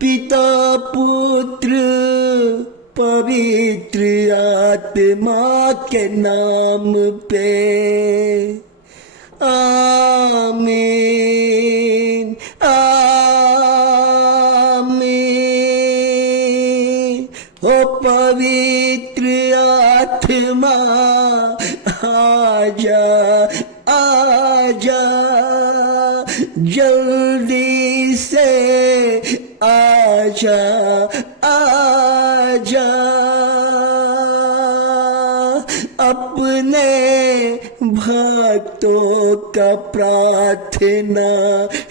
पिता पुत्र पवित्र आत्मा के नाम पे आमीन आमीन। ओ पवित्र आत्मा आजा आजा जल्दी से आजा आजा अपने भक्तों का प्रार्थना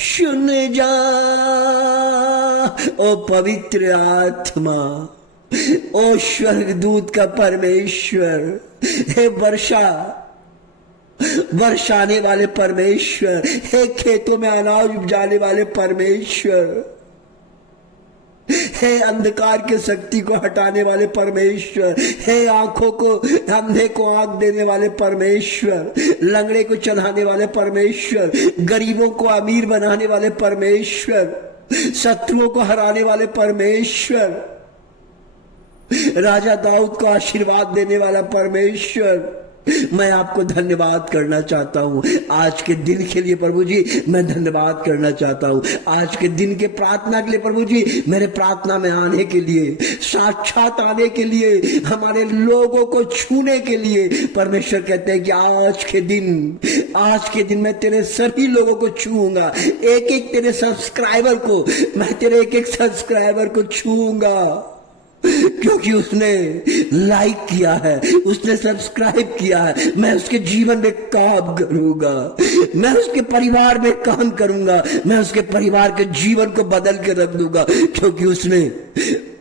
सुन जा। ओ पवित्र आत्मा, ओ स्वर्गदूत का परमेश्वर, हे वर्षाने वाले परमेश्वर, हे खेतों में अनाज उपजाने वाले परमेश्वर, हे अंधकार के शक्ति को हटाने वाले परमेश्वर, हे आंखों को अंधे को आंख देने वाले परमेश्वर, लंगड़े को चलाने वाले परमेश्वर, गरीबों को अमीर बनाने वाले परमेश्वर, शत्रुओं को हराने वाले परमेश्वर, राजा दाऊद को आशीर्वाद देने वाला परमेश्वर, मैं आपको धन्यवाद करना चाहता हूं। आज के दिन के लिए प्रभु जी मैं धन्यवाद करना चाहता हूं। आज के दिन के प्रार्थना के लिए प्रभु जी, मेरे प्रार्थना में आने के लिए, साक्षात आने के लिए, हमारे लोगों को छूने के लिए। परमेश्वर कहते हैं कि आज के दिन मैं तेरे सभी लोगों को छूऊंगा, एक एक तेरे सब्सक्राइबर को, मैं तेरे एक एक सब्सक्राइबर को छूऊंगा, क्योंकि उसने लाइक किया है, उसने सब्सक्राइब किया है। मैं उसके जीवन में काम करूंगा, मैं उसके परिवार में काम करूंगा, मैं उसके परिवार के जीवन को बदल के रख दूंगा, क्योंकि उसने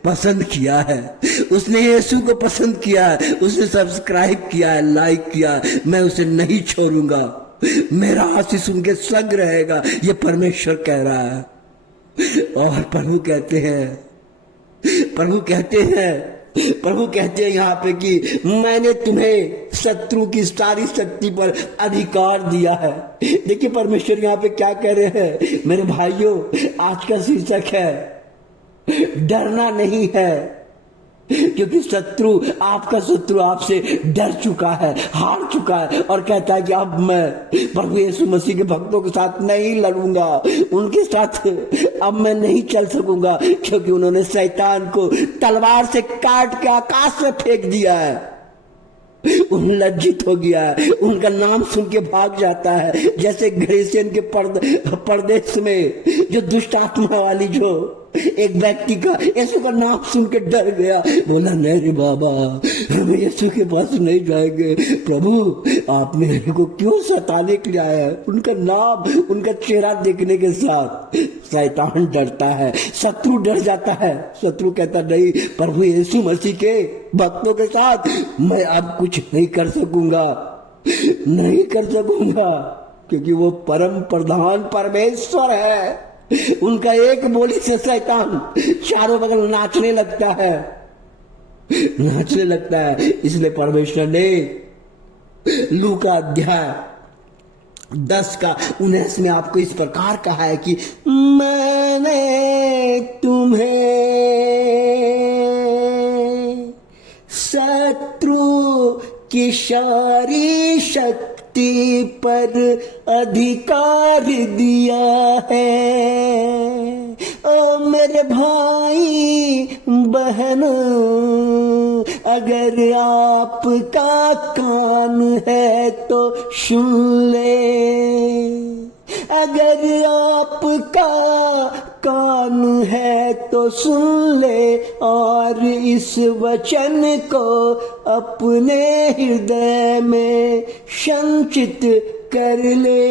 पसंद किया है, उसने यीशु को पसंद किया है, उसने सब्सक्राइब किया है, लाइक किया है। मैं उसे नहीं छोड़ूंगा, मेरा आशीष उनके संग रहेगा, ये परमेश्वर कह रहा है। और प्रभु कहते हैं यहाँ पे कि मैंने तुम्हें शत्रु की सारी शक्ति पर अधिकार दिया है। देखिए परमेश्वर यहाँ पे क्या कह रहे हैं मेरे भाइयों। आज का शीर्षक है डरना नहीं है, क्योंकि आपका शत्रु आपसे डर चुका है, हार चुका है, और कहता है कि अब मैं प्रभु यीशु मसीह के भक्तों के साथ नहीं लड़ूंगा, उनके साथ अब मैं नहीं चल सकूंगा, क्योंकि उन्होंने शैतान को तलवार से काट के आकाश में फेंक दिया है। उन लज्जित हो गया है, उनका नाम सुन के भाग जाता है। जैसे ग्रेसियन के परदेश में जो दुष्ट आत्मा वाली जो एक व्यक्ति का यीशु का नाम सुन के डर गया, बोला नहीं रे बाबा, हम यीशु के पास नहीं जाएंगे। प्रभु आप मेरे को क्यों सताने के लिए आया है? उनका नाम, उनका चेहरा देखने के साथ शैतान डरता है, शत्रु डर जाता है। शत्रु कहता नहीं, प्रभु यीशु मसीह के भक्तों के साथ मैं अब कुछ नहीं कर सकूंगा, क्योंकि वो परम प्रधान परमेश्वर है। उनका एक बोली से शैतान चारों बगल नाचने लगता है। इसलिए परमेश्वर ने लूका अध्याय 10 का 19 में आपको इस प्रकार कहा है कि मैंने तुम्हें शत्रु की सारी शक्ति पर अधिकार दिया है। ओ मेरे भाई बहन, अगर आपका कान है तो सुन ले, अगर आपका कान है तो सुन ले, और इस वचन को अपने हृदय में संचित कर ले।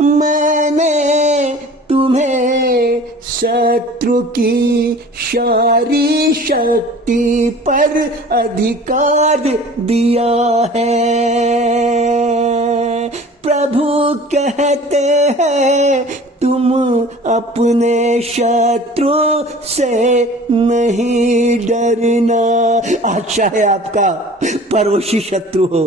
मैंने तुम्हें शत्रु की सारी शक्ति पर अधिकार दिया है। प्रभु कहते हैं तुम अपने शत्रु से नहीं डरना। आज चाहे आपका पड़ोसी शत्रु हो,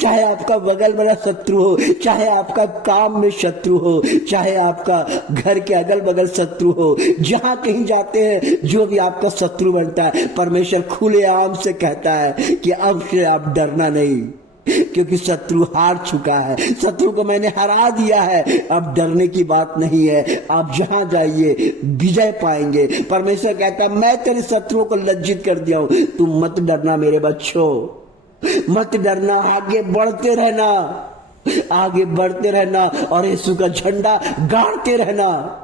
चाहे आपका बगल वाला शत्रु हो, चाहे आपका काम में शत्रु हो, चाहे आपका घर के अगल बगल शत्रु हो, जहां कहीं जाते हैं जो भी आपका शत्रु बनता है, परमेश्वर खुलेआम से कहता है कि अब से आप डरना नहीं, क्योंकि शत्रु हार चुका है, शत्रु को मैंने हरा दिया है। अब डरने की बात नहीं है, आप जहां जाइए विजय पाएंगे। परमेश्वर कहता है मैं तेरे शत्रुओं को लज्जित कर दिया हूं, तुम मत डरना मेरे बच्चों, मत डरना, आगे बढ़ते रहना, आगे बढ़ते रहना और यीशु का झंडा गाड़ते रहना,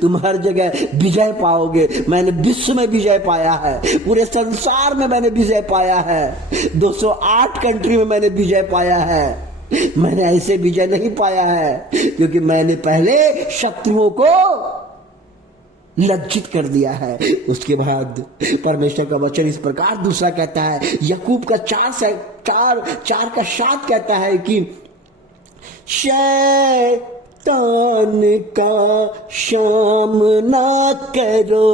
तुम हर जगह विजय पाओगे। मैंने विश्व में विजय पाया है, पूरे संसार में मैंने विजय पाया है, 208 कंट्री में मैंने विजय पाया है। मैंने ऐसे विजय नहीं पाया है क्योंकि मैंने पहले शत्रुओं को लज्जित कर दिया है। उसके बाद परमेश्वर का वचन इस प्रकार दूसरा कहता है, याकूब का 4:7 कहता है कि शैतान का सामना करो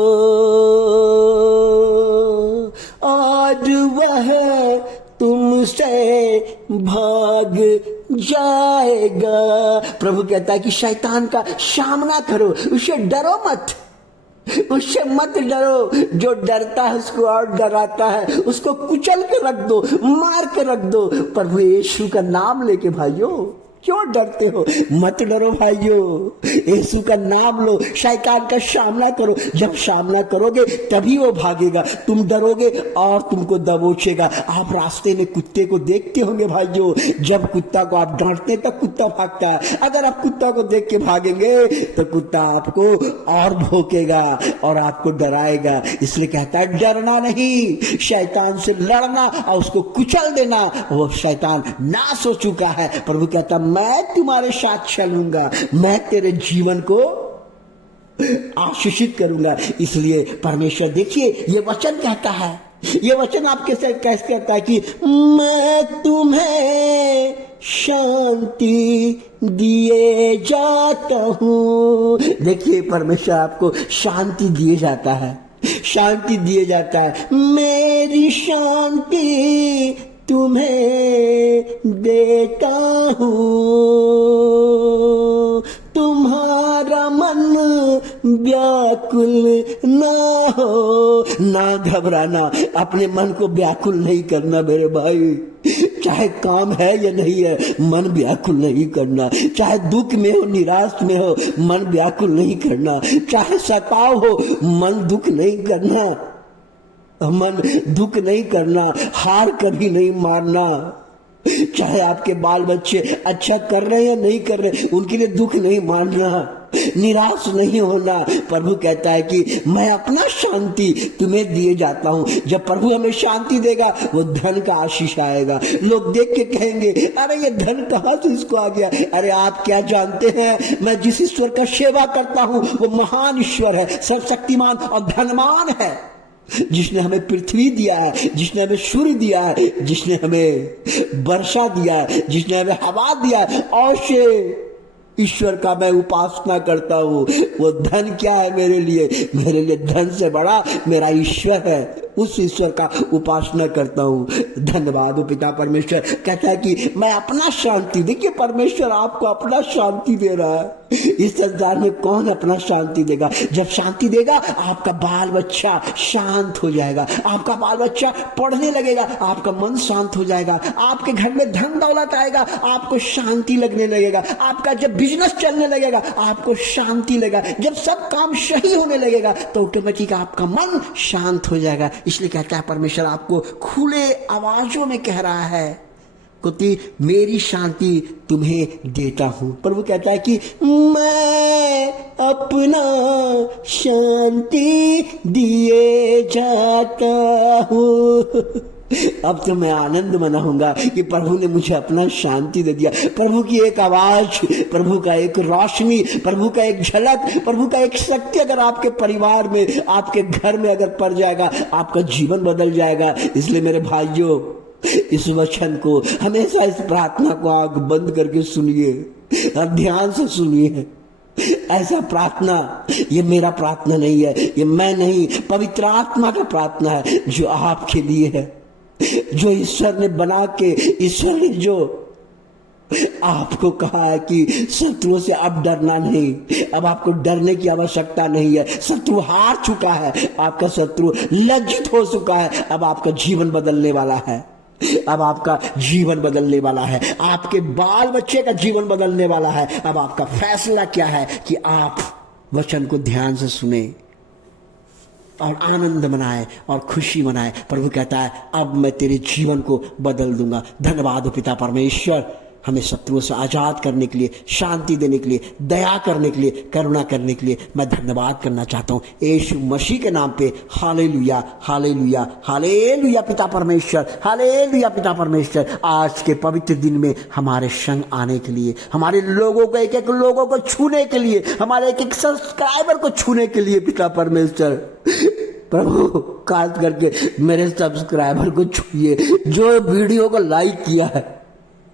और वह तुमसे भाग जाएगा। प्रभु कहता है कि शैतान का सामना करो, उससे डरो मत, उससे मत डरो। जो डरता है उसको और डराता है, उसको कुचल के रख दो, मार के रख दो। प्रभु यीशु का नाम लेके भाइयों क्यों डरते हो? मत डरो भाइयों, यीशु का नाम लो, शैतान का सामना करो। जब सामना करोगे तभी वो भागेगा, तुम डरोगे और तुमको दबोचेगा। आप रास्ते में कुत्ते को देखते होंगे भाइयों, जब कुत्ता को आप डांटते तब कुत्ता भागता है। अगर आप कुत्ता को देख के भागेंगे तो कुत्ता आपको और भौंकेगा और आपको डराएगा। इसलिए कहता है डरना नहीं, शैतान से लड़ना और उसको कुचल देना। वो शैतान नाश हो चुका है। प्रभु कहता मैं तुम्हारे साथ चलूंगा, मैं तेरे जीवन को आशीषित करूंगा। इसलिए परमेश्वर देखिए ये वचन कहता है, ये वचन आपके से कैसे कहता है कि मैं तुम्हें शांति दिए जाता हूं। देखिए परमेश्वर आपको शांति दिए जाता है, शांति दिए जाता है। मेरी शांति तुम्हें देता हूं, तुम्हारा मन व्याकुल ना हो। ना घबराना, अपने मन को व्याकुल नहीं करना मेरे भाई। चाहे काम है या नहीं है, मन व्याकुल नहीं करना। चाहे दुख में हो, निराश में हो, मन व्याकुल नहीं करना। चाहे सताव हो, मन दुख नहीं करना, मन दुख नहीं करना। हार कभी नहीं मारना। चाहे आपके बाल बच्चे अच्छा कर रहे हैं या नहीं कर रहे, उनके लिए दुख नहीं मानना, निराश नहीं होना। प्रभु कहता है कि मैं अपना शांति तुम्हें दिए जाता हूं। जब प्रभु हमें शांति देगा वो धन का आशीष आएगा। लोग देख के कहेंगे अरे ये धन कहां से इसको आ गया। अरे आप क्या जानते हैं, मैं जिस ईश्वर का सेवा करता हूं वो महान ईश्वर है, सर्वशक्तिमान और धनवान है, जिसने हमें पृथ्वी दिया है, जिसने हमें सूर्य दिया है, जिसने हमें वर्षा दिया है, जिसने हमें हवा दिया है। और से ईश्वर का मैं उपासना करता हूँ। वो धन क्या है मेरे लिए? मेरे लिए धन से बड़ा मेरा ईश्वर है, उस ईश्वर का उपासना करता हूँ। धन्यवाद हो पिता परमेश्वर। कहता है कि मैं अपना शांति, देखिए परमेश्वर आपको अपना शांति दे रहा है। इस संसार में कौन अपना शांति देगा? जब शांति देगा आपका बाल बच्चा शांत हो जाएगा, आपका बाल बच्चा पढ़ने लगेगा, आपका मन शांत हो जाएगा, आपके घर में धन दौलत आएगा, आपको शांति लगने लगेगा, आपका जब बिजनेस चलने लगेगा आपको शांति लगेगा, जब सब काम सही होने लगेगा तो ऑटोमेटिक आपका मन शांत हो जाएगा। इसलिए कहता है परमेश्वर आपको खुले आवाजों में कह रहा है कि मेरी शांति तुम्हें देता हूं। प्रभु कहता है कि मैं अपना शांति दिए जाता हूं। अब तो मैं आनंद मनाऊंगा कि प्रभु ने मुझे अपना शांति दे दिया। प्रभु की एक आवाज, प्रभु का एक रोशनी, प्रभु का एक झलक, प्रभु का एक सत्य अगर आपके परिवार में, आपके घर में अगर पड़ जाएगा, आपका जीवन बदल जाएगा। इसलिए मेरे भाइयों इस वचन को हमेशा, इस प्रार्थना को आंख बंद करके सुनिए और ध्यान से सुनिए। ऐसा प्रार्थना, ये मेरा प्रार्थना नहीं है, ये मैं नहीं, पवित्र आत्मा का प्रार्थना है जो आपके लिए है। जो ईश्वर ने बना के, ईश्वर ने जो आपको कहा है कि शत्रुओं से अब डरना नहीं, अब आपको डरने की आवश्यकता नहीं है। शत्रु हार चुका है, आपका शत्रु लज्जित हो चुका है। अब आपका जीवन बदलने वाला है, अब आपका जीवन बदलने वाला है, आपके बाल बच्चे का जीवन बदलने वाला है। अब आपका फैसला क्या है कि आप वचन को ध्यान से सुने और आनंद मनाए और खुशी मनाए। प्रभु कहता है अब मैं तेरे जीवन को बदल दूंगा। धन्यवाद हो पिता परमेश्वर, हमें शत्रुओं से आजाद करने के लिए, शांति देने के लिए, दया करने के लिए, करुणा करने के लिए मैं धन्यवाद करना चाहता हूं यीशु मसीह के नाम पे। हालेलुया, हालेलुया, हालेलुया पिता परमेश्वर, हालेलुया पिता परमेश्वर। आज के पवित्र दिन में हमारे संग आने के लिए, हमारे लोगों को, एक एक लोगों को छूने के लिए, हमारे एक एक सब्सक्राइबर को छूने के लिए पिता परमेश्वर, प्रभु खास करके मेरे सब्सक्राइबर को छूइए, जो वीडियो को लाइक किया है,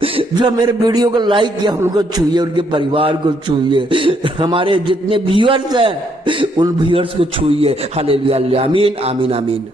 जो मेरे वीडियो को लाइक किया, उनको छूइए, उनके परिवार को छूइए, हमारे जितने व्यूअर्स हैं उन व्यूअर्स को छूइए। हालेलुया, आमीन, आमीन, आमीन।